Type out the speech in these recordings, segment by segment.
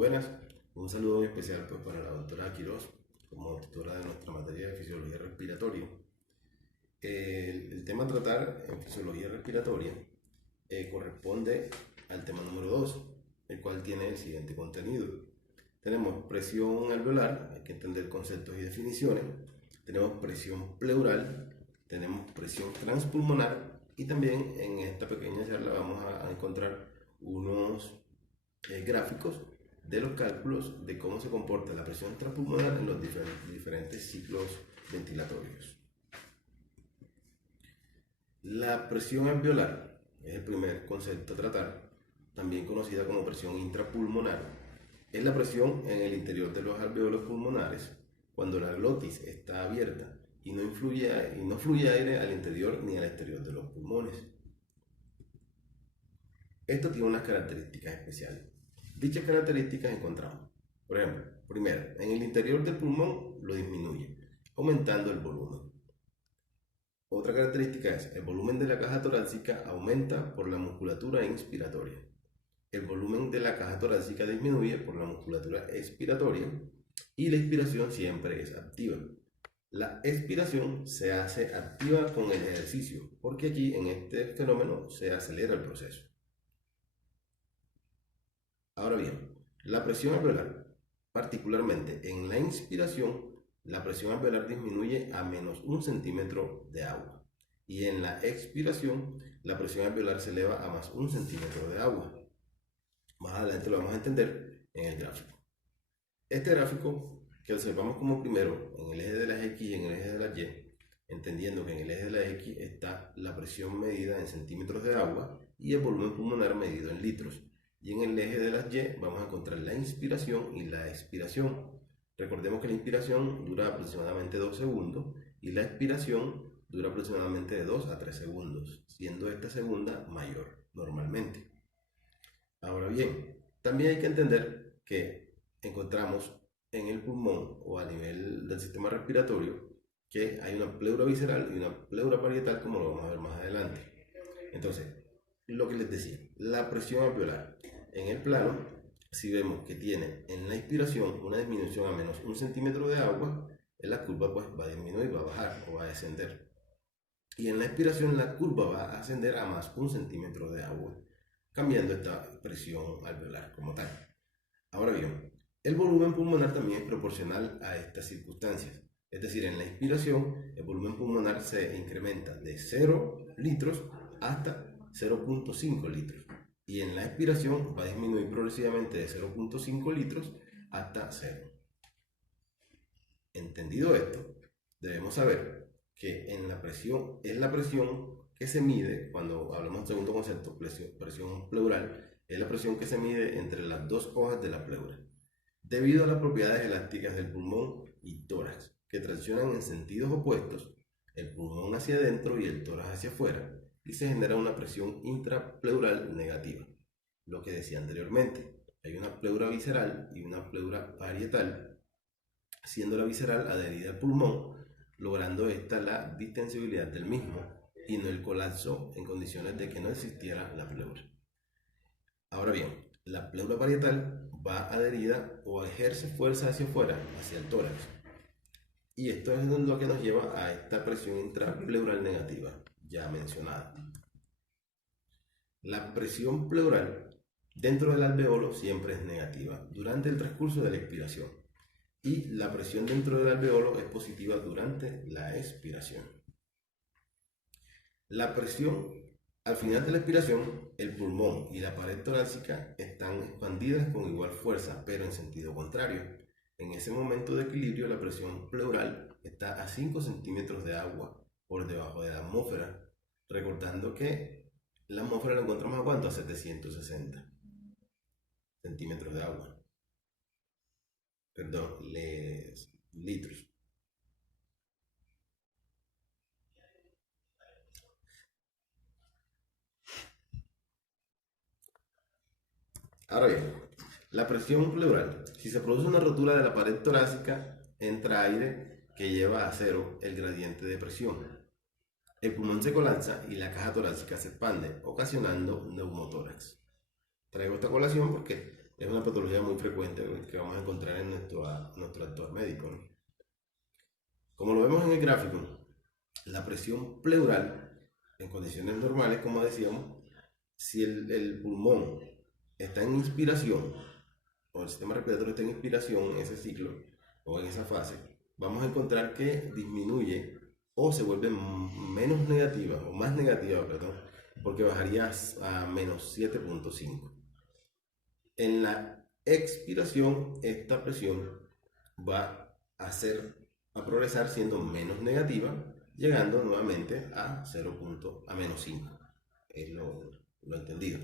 buenas. Un saludo muy especial pues, para la doctora Quiroz, como tutora de nuestra materia de fisiología respiratoria. El tema a tratar en fisiología respiratoria corresponde al tema número 2, el cual tiene el siguiente contenido. Tenemos presión alveolar, hay que entender conceptos y definiciones. Tenemos presión pleural, tenemos presión transpulmonar y también en esta pequeña charla vamos a encontrar unos gráficos de los cálculos de cómo se comporta la presión transpulmonar en los diferentes ciclos ventilatorios. La presión alveolar es el primer concepto a tratar, también conocida como presión intrapulmonar. Es la presión en el interior de los alveolos pulmonares cuando la glotis está abierta y no fluye aire al interior ni al exterior de los pulmones. Esto tiene unas características especiales. Dichas características encontramos, por ejemplo, primero, en el interior del pulmón lo disminuye, aumentando el volumen. Otra característica es el volumen de la caja torácica aumenta por la musculatura inspiratoria. El volumen de la caja torácica disminuye por la musculatura expiratoria y la expiración siempre es activa. La expiración se hace activa con el ejercicio, porque aquí en este fenómeno se acelera el proceso. Ahora bien, la presión alveolar, particularmente en la inspiración, la presión alveolar disminuye a menos 1 centímetro de agua. Y en la expiración, la presión alveolar se eleva a más 1 centímetro de agua. Más adelante lo vamos a entender en el gráfico. Este gráfico, que observamos como primero en el eje de las X y en el eje de las Y, entendiendo que en el eje de las X está la presión medida en centímetros de agua y el volumen pulmonar medido en litros. Y en el eje de las Y vamos a encontrar la inspiración y la expiración. Recordemos que la inspiración dura aproximadamente 2 segundos y la expiración dura aproximadamente de 2 a 3 segundos, siendo esta segunda mayor normalmente. Ahora bien, también hay que entender que encontramos en el pulmón o a nivel del sistema respiratorio que hay una pleura visceral y una pleura parietal, como lo vamos a ver más adelante. Entonces, lo que les decía, la presión alveolar en el plano, si vemos que tiene en la inspiración una disminución a menos 1 centímetro de agua, en la curva pues va a disminuir, va a bajar o va a descender. Y en la expiración la curva va a ascender a más 1 centímetro de agua, cambiando esta presión alveolar como tal. Ahora bien, el volumen pulmonar también es proporcional a estas circunstancias. Es decir, en la inspiración el volumen pulmonar se incrementa de 0 litros hasta 0.5 litros. Y en la expiración va a disminuir progresivamente de 0.5 litros hasta 0. Entendido esto, debemos saber que en la presión es la presión que se mide, cuando hablamos del segundo concepto, presión pleural, es la presión que se mide entre las dos hojas de la pleura, debido a las propiedades elásticas del pulmón y tórax, que traccionan en sentidos opuestos, el pulmón hacia adentro y el tórax hacia afuera, y se genera una presión intrapleural negativa. Lo que decía anteriormente, hay una pleura visceral y una pleura parietal, siendo la visceral adherida al pulmón, logrando esta la distensibilidad del mismo y no el colapso en condiciones de que no existiera la pleura. Ahora bien, la pleura parietal va adherida o ejerce fuerza hacia afuera, hacia el tórax. Y esto es lo que nos lleva a esta presión intrapleural negativa, ya mencionada. La presión pleural dentro del alveolo siempre es negativa durante el transcurso de la expiración. Y la presión dentro del alveolo es positiva durante la expiración. La presión al final de la expiración, el pulmón y la pared torácica están expandidas con igual fuerza, pero en sentido contrario. En ese momento de equilibrio, la presión pleural está a 5 centímetros de agua por debajo de la atmósfera, recordando que la atmósfera la encontramos a ¿cuánto? A 760 centímetros de agua. Perdón, litros. Ahora bien, la presión pleural. Si se produce una rotura de la pared torácica, entra aire que lleva a cero el gradiente de presión. El pulmón se colapsa y la caja torácica se expande, ocasionando neumotórax. Traigo esta colación porque es una patología muy frecuente que vamos a encontrar en nuestro actuar médico, ¿no? Como lo vemos en el gráfico, la presión pleural en condiciones normales, como decíamos, si el pulmón está en inspiración o el sistema respiratorio está en inspiración en ese ciclo o en esa fase, vamos a encontrar que disminuye o se vuelve menos negativa o más negativa, perdón, porque bajaría a menos 7.5. En la expiración, esta presión va a progresar siendo menos negativa, llegando nuevamente a 0. A menos 5. Es lo entendido.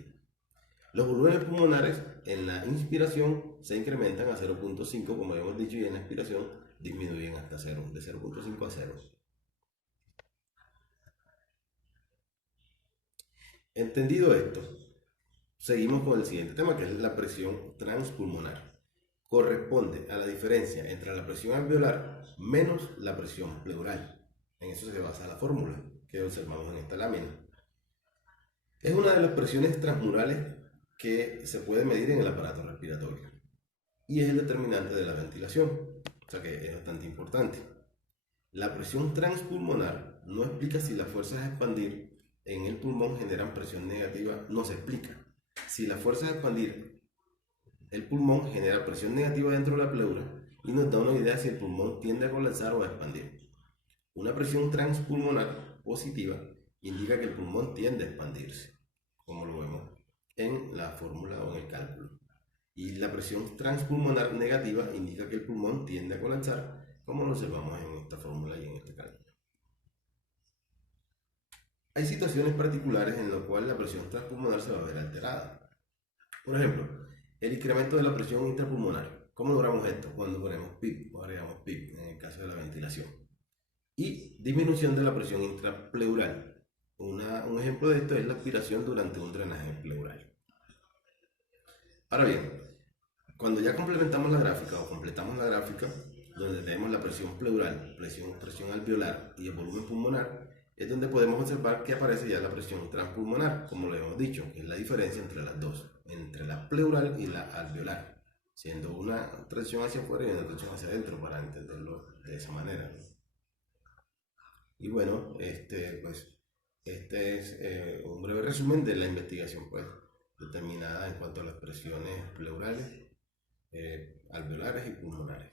Los volúmenes pulmonares en la inspiración se incrementan a 0.5, como hemos dicho, y en la expiración disminuyen hasta 0, de 0.5 a 0. Entendido esto, seguimos con el siguiente tema, que es la presión transpulmonar. Corresponde a la diferencia entre la presión alveolar menos la presión pleural. En eso se basa la fórmula que observamos en esta lámina. Es una de las presiones transmurales que se puede medir en el aparato respiratorio y es el determinante de la ventilación, o sea que es bastante importante. La presión transpulmonar no explica si las fuerzas a expandir en el pulmón generan presión negativa, no se explica. Si las fuerzas a expandir el pulmón genera presión negativa dentro de la pleura y nos da una idea si el pulmón tiende a colapsar o a expandir. Una presión transpulmonar positiva indica que el pulmón tiende a expandirse, como lo vemos en la fórmula o en el cálculo. Y la presión transpulmonar negativa indica que el pulmón tiende a colapsar, como lo observamos en esta fórmula y en este cálculo. Hay situaciones particulares en las cuales la presión transpulmonar se va a ver alterada. Por ejemplo, el incremento de la presión intrapulmonar. ¿Cómo logramos esto? Cuando ponemos PIP o agregamos PIP en el caso de la ventilación. Y disminución de la presión intrapleural. Un ejemplo de esto es la aspiración durante un drenaje pleural. Ahora bien, cuando ya complementamos la gráfica o completamos la gráfica, donde tenemos la presión pleural, presión alveolar y el volumen pulmonar, es donde podemos observar que aparece ya la presión transpulmonar, como lo hemos dicho, que es la diferencia entre las dos, entre la pleural y la alveolar, siendo una presión hacia afuera y una presión hacia adentro, para entenderlo de esa manera. Y bueno, este es un breve resumen de la investigación pues, determinada en cuanto a las presiones pleurales, alveolares y pulmonares.